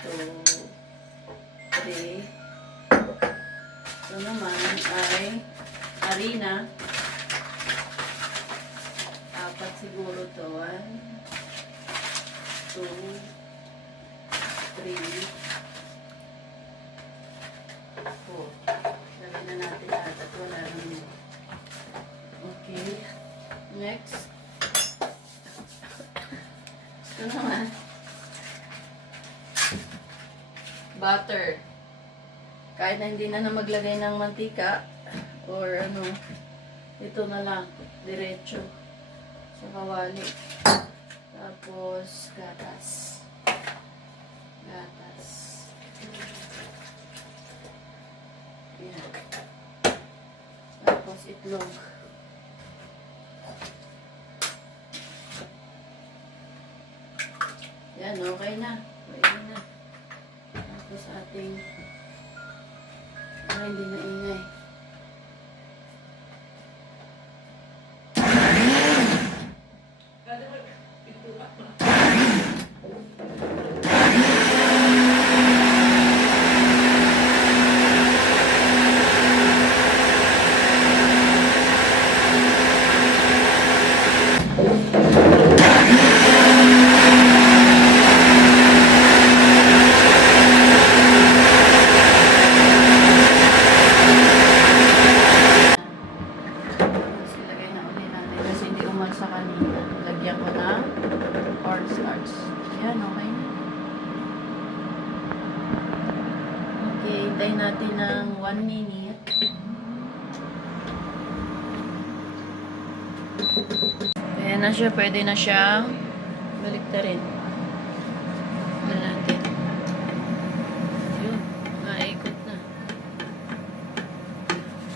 2, 3. Ito naman ay harina. 4 siguro to. 1, 2, 3, 4. Lagyan na natin lahat at wala naman. Okay. Next. Ito naman. Butter. Kahit na hindi na maglagay ng mantika or ano, ito na lang. Diretso. Sa kawali. Tapos, gatas. Gatas. Yan. Tapos, itlog. Yan, okay na. Pwede na. Tapos, ating hindi na ingay. Sa kanina, lagyan ko ng cornstarch. Yan, okay na. Okay, hintayin natin ng 1 minute. Ayan na siya, pwede na siyang baliktarin. Ano natin? Yun, maikot na.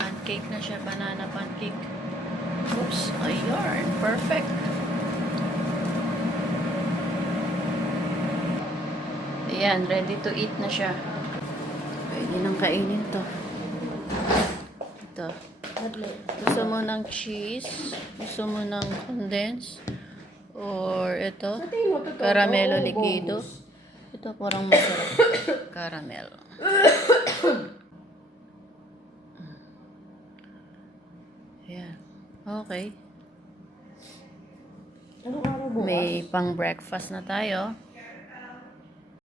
Pancake na siya, banana pancake. Oops, ayun, perfect. Ayan, ready to eat na siya. Pwede nang kainin to. Ito. Gusto mo ng cheese? Gusto mo ng condensed? Or ito? Caramelo liquido? Ito parang masarap. Caramel. Ayan. Okay. May pang breakfast na tayo.